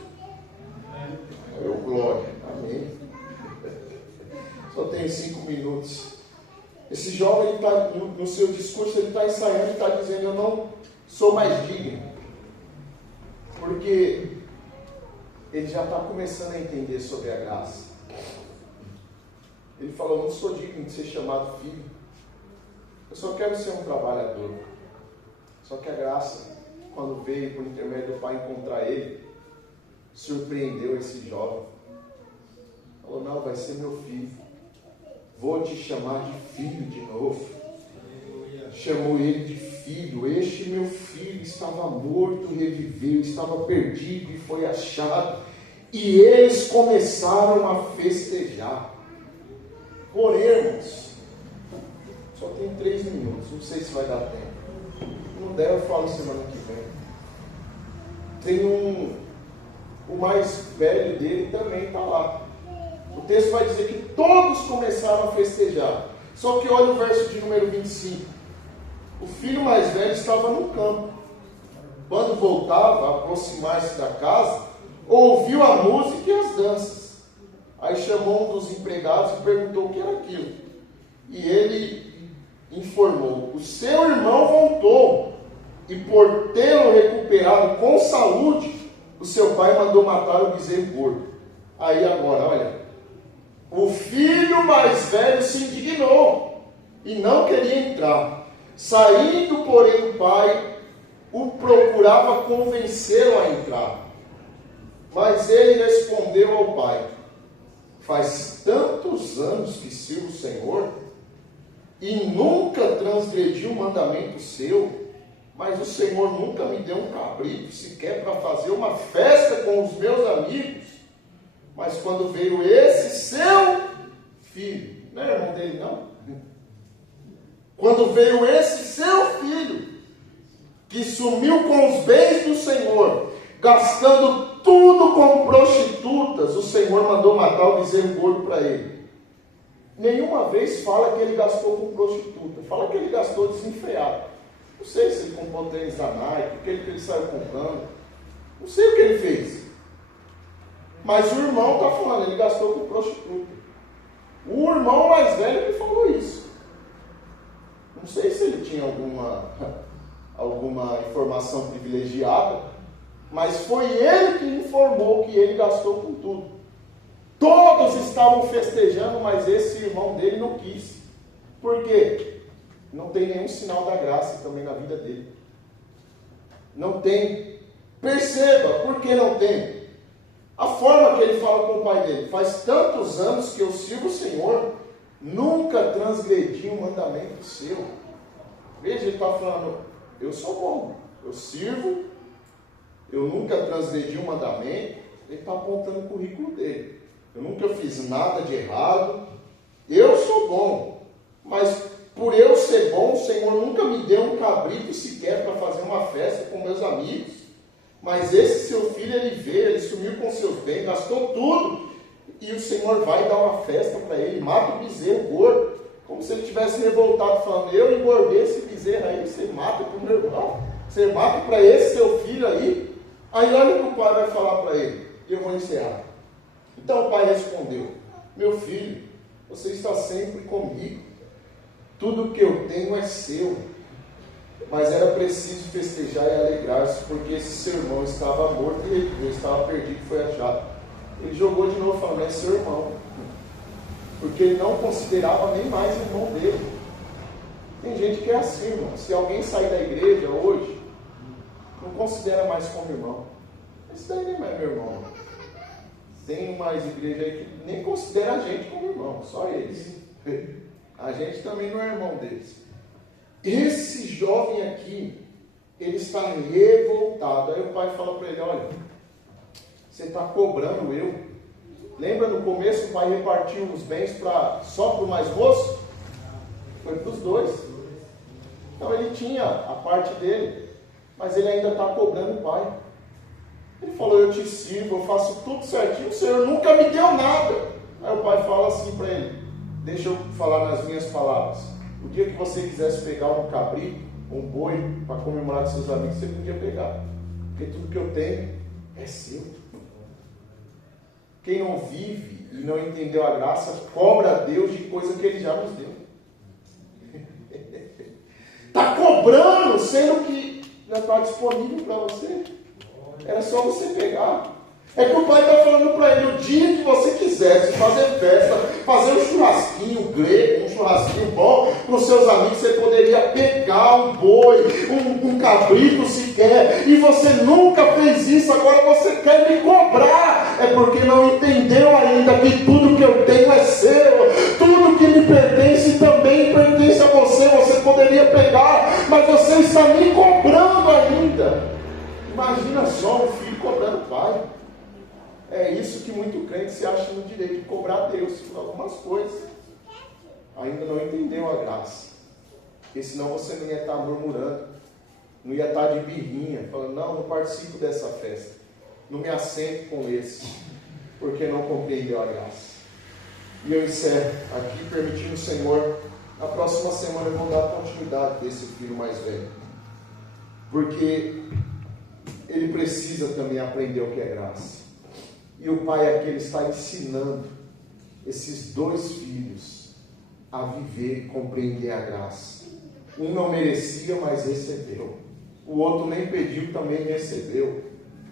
Meu glória. Amém. Só tenho 5 minutos. Esse jovem, ele está no seu discurso, ele está ensaiando e está dizendo, eu não sou mais digno. Porque ele já está começando a entender sobre a graça. Ele falou, eu não sou digno de ser chamado filho. Eu só quero ser um trabalhador. Só que a graça, quando veio por intermédio do Pai encontrar ele, surpreendeu esse jovem. Falou, não, vai ser meu filho. Vou te chamar de filho de novo. Chamou ele de filho. Este meu filho estava morto, reviveu, estava perdido e foi achado. E eles começaram a festejar. Porém, irmãos, só tem 3 minutos, não sei se vai dar tempo. Não der, eu falo semana que vem. Tem o mais velho dele também está lá. O texto vai dizer que todos começaram a festejar. Só que olha o verso de número 25. O filho mais velho estava no campo. Quando voltava a aproximar-se da casa, ouviu a música e as danças. Aí chamou um dos empregados e perguntou o que era aquilo. E ele informou, o seu irmão voltou e por tê-lo recuperado com saúde, o seu pai mandou matar o bezerro gordo. Aí agora, olha, o filho mais velho se indignou e não queria entrar. Saindo, porém, o pai o procurava convencê-lo a entrar. Mas ele respondeu ao pai: faz tantos anos que sirvo o Senhor e nunca transgredi um mandamento seu, mas o Senhor nunca me deu um cabrito sequer para fazer uma festa com os meus amigos. Mas quando veio esse seu filho, não é irmão dele não? Quando veio esse seu filho, que sumiu com os bens do Senhor, gastando tudo com prostitutas, o Senhor mandou matar o bezerro gordo para ele. Nenhuma vez fala que ele gastou com prostituta, fala que ele gastou desenfreado. Não sei se ele comprou tênis da Nike, o que ele saiu comprando, não sei o que ele fez. Mas o irmão está falando, ele gastou com prostituta. O irmão mais velho que falou isso. Não sei se ele tinha alguma informação privilegiada, mas foi ele que informou que ele gastou com tudo. Todos estavam festejando, mas esse irmão dele não quis. Por quê? Não tem nenhum sinal da graça também na vida dele. Não tem. Perceba, por que não tem? A forma que ele fala com o pai dele: faz tantos anos que eu sirvo o Senhor, nunca transgredi um mandamento seu. Veja, ele está falando: eu sou bom, eu sirvo, eu nunca transgredi um mandamento. Ele está apontando o currículo dele. Eu nunca fiz nada de errado, eu sou bom, mas por eu ser bom, o Senhor nunca me deu um cabrito sequer para fazer uma festa com meus amigos. Mas esse seu filho, ele veio, ele sumiu com seus bens, gastou tudo, e o Senhor vai dar uma festa para ele, mata o bezerro gordo, como se ele tivesse revoltado, falando: eu engordei esse bezerro aí, você mata para o meu irmão, você mata para esse seu filho aí. Aí olha o que o pai vai falar para ele, e eu vou encerrar. Então o pai respondeu: meu filho, você está sempre comigo, tudo que eu tenho é seu. Mas era preciso festejar e alegrar-se, porque esse seu irmão estava morto e reviveu, estava perdido e foi achado. Ele jogou de novo, falando: é seu irmão, porque ele não considerava nem mais irmão dele. Tem gente que é assim, irmão. Se alguém sair da igreja hoje, não considera mais como irmão. Esse daí nem é meu irmão. Tem mais igreja aí que nem considera a gente como irmão, só eles. A gente também não é irmão deles. Esse jovem aqui, ele está revoltado. Aí o pai fala para ele: olha, você está cobrando eu. Lembra no começo o pai repartiu os bens só para o mais moço? Foi para os dois. Então ele tinha a parte dele, mas ele ainda está cobrando o pai. Ele falou: eu te sirvo, eu faço tudo certinho, o Senhor nunca me deu nada. Aí o pai fala assim para ele: deixa eu falar nas minhas palavras. O dia que você quisesse pegar um cabrito, um boi, para comemorar com seus amigos, você podia pegar. Porque tudo que eu tenho é seu. Quem não vive e não entendeu a graça, cobra a Deus de coisa que Ele já nos deu. Está cobrando, sendo que já está disponível para você. Era só você pegar. É que o pai está falando para ele: o dia que você quisesse fazer festa, fazer um churrasquinho grego, um churrasquinho bom com seus amigos, você poderia pegar um boi, um cabrito sequer, e você nunca fez isso. Agora você quer me cobrar. É porque não entendeu ainda que tudo que eu tenho é seu, tudo que me pertence também pertence a você. Você poderia pegar, mas você está me cobrando ainda. Imagina só um filho cobrando o pai. É isso que muito crente se acha no direito de cobrar a Deus por algumas coisas. Ainda não entendeu a graça. Porque senão você não ia estar murmurando, não ia estar de birrinha, falando: não participo dessa festa, não me assento com esse, porque não compreendeu a graça. E eu encerro aqui, permitindo o Senhor, na próxima semana eu vou dar continuidade desse filho mais velho. Porque ele precisa também aprender o que é graça. E o pai aqui, ele está ensinando esses dois filhos a viver e compreender a graça. Um não merecia, mas recebeu. o outro nem pediu, também recebeu.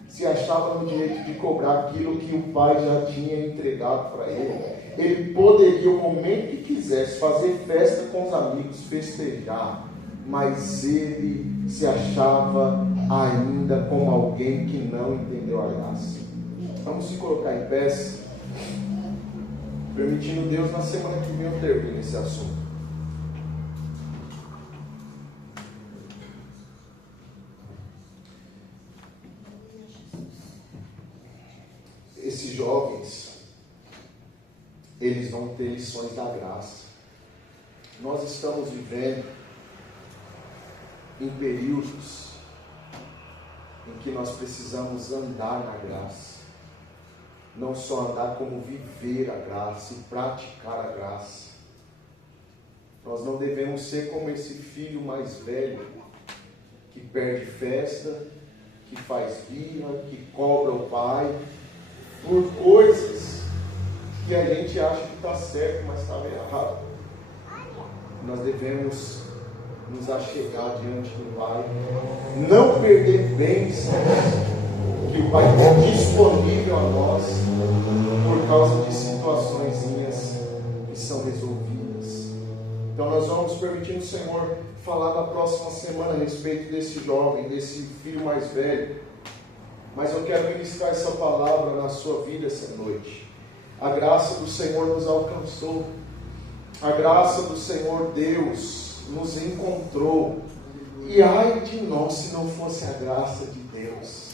Se achava no direito de cobrar aquilo que o pai já tinha entregado para ele. Ele poderia, o momento que quisesse, fazer festa com os amigos, festejar, mas ele se achava ainda como alguém que não entendeu a graça. Vamos se colocar em pé, permitindo Deus, na semana que vem eu termino esse assunto. Esses jovens, eles vão ter lições da graça. Nós estamos vivendo em períodos em que nós precisamos andar na graça. Não só andar, como viver a graça e praticar a graça. Nós não devemos ser como esse filho mais velho, que perde festa, que faz birra, que cobra o pai, por coisas que a gente acha que está certo, mas estava errado. Nós devemos nos achegar diante do Pai, não perder bênçãos que o Pai tem disponível a nós, por causa de situaçõezinhas que são resolvidas. Então nós vamos permitir o Senhor falar na próxima semana a respeito desse jovem, desse filho mais velho. Mas eu quero ministrar essa palavra na sua vida essa noite. A graça do Senhor nos alcançou. A graça do Senhor Deus nos encontrou. E ai de nós se não fosse a graça de Deus.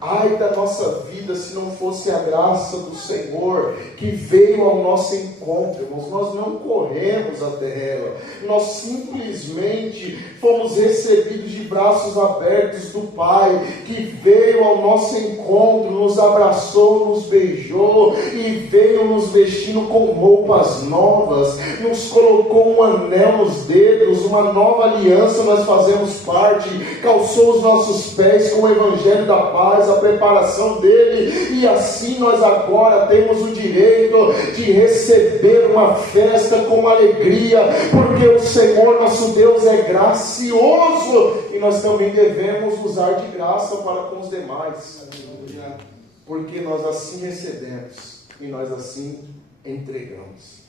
Ai da nossa vida se não fosse a graça do Senhor que veio ao nosso encontro, irmãos. Nós não corremos até ela, nós simplesmente fomos recebidos de braços abertos do Pai, que veio ao nosso encontro, nos abraçou, nos beijou e veio nos vestindo com roupas novas, nos colocou um anel nos dedos, uma nova aliança nós fazemos parte, calçou os nossos pés com o Evangelho da paz, a preparação dele, e assim nós agora temos o direito de receber uma festa com alegria, porque o Senhor nosso Deus é gracioso, e nós também devemos usar de graça para com os demais, porque nós assim recebemos e nós assim entregamos.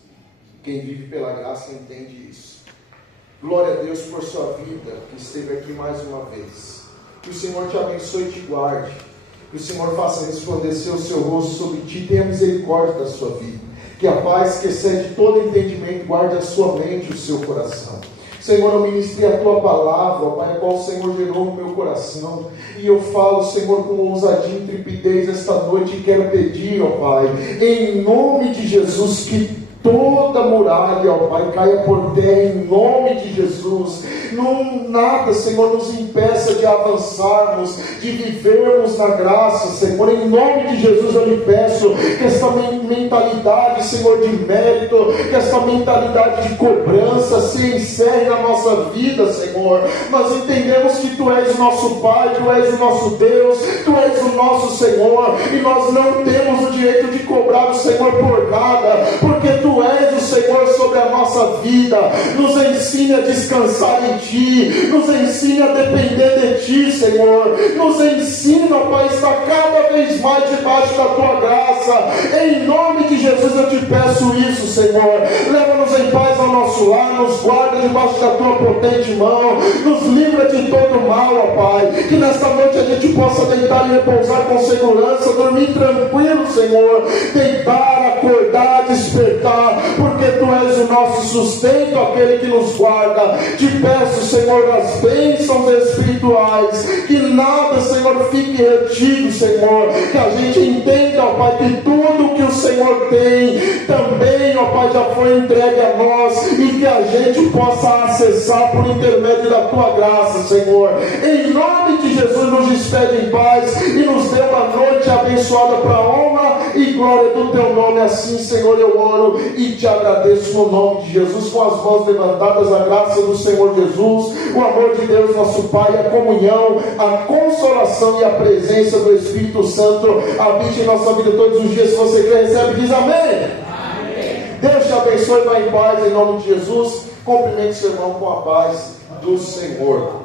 Quem vive pela graça entende isso. Glória a Deus por sua vida, que esteve aqui mais uma vez. Que o Senhor te abençoe e te guarde. Que o Senhor faça resplandecer o seu rosto sobre ti, tenha misericórdia da sua vida. Que a paz que excede todo entendimento guarde a sua mente e o seu coração. Senhor, eu ministrei a tua palavra, ó Pai, a qual o Senhor gerou no meu coração. E eu falo, Senhor, com ousadia e intrepidez esta noite, e quero pedir, ó Pai, em nome de Jesus, que toda muralha, ó Pai, caia por terra em nome de Jesus. Não nada, Senhor, nos impeça de avançarmos, de vivermos na graça, Senhor. Em nome de Jesus eu lhe peço que essa mentalidade, Senhor, de mérito, que essa mentalidade de cobrança se encerre na nossa vida, Senhor. Nós entendemos que Tu és o nosso Pai, Tu és o nosso Deus, Tu és o nosso Senhor, e nós não temos o direito de cobrar o Senhor por nada, porque Tu és o Senhor sobre a nossa vida. Nos ensine a descansar em Ti, nos ensine a depender de Ti, Senhor. Nos ensine, ó Pai, a estar cada vez mais debaixo da Tua graça. Em nome de Jesus eu te peço isso, Senhor. Leva-nos em paz ao nosso lar, nos guarda debaixo da Tua potente mão, nos livra de todo mal, ó Pai. Que nesta noite a gente possa deitar e repousar com segurança, dormir tranquilo, Senhor. Deitar, acordar, despertar, porque Tu és o nosso sustento, aquele que nos guarda. Te peço, Senhor, das bênçãos espirituais, que nada, Senhor, fique retido, Senhor. Que a gente entenda, ó Pai, que tudo que o Senhor tem também, ó Pai, já foi entregue a nós, e que a gente possa acessar por intermédio da Tua graça, Senhor. Em nome de Jesus, nos despede em paz e nos dê uma noite abençoada para a honra e glória do Teu nome. Assim, Senhor, eu oro e te agradeço no nome de Jesus, com as mãos levantadas. A graça do Senhor Jesus, o amor de Deus nosso Pai, a comunhão, a consolação e a presença do Espírito Santo habite em nossa vida todos os dias. Se você crê, recebe, diz amém. Amém. Deus te abençoe, vai em paz em nome de Jesus. Cumprimente seu irmão com a paz do Senhor.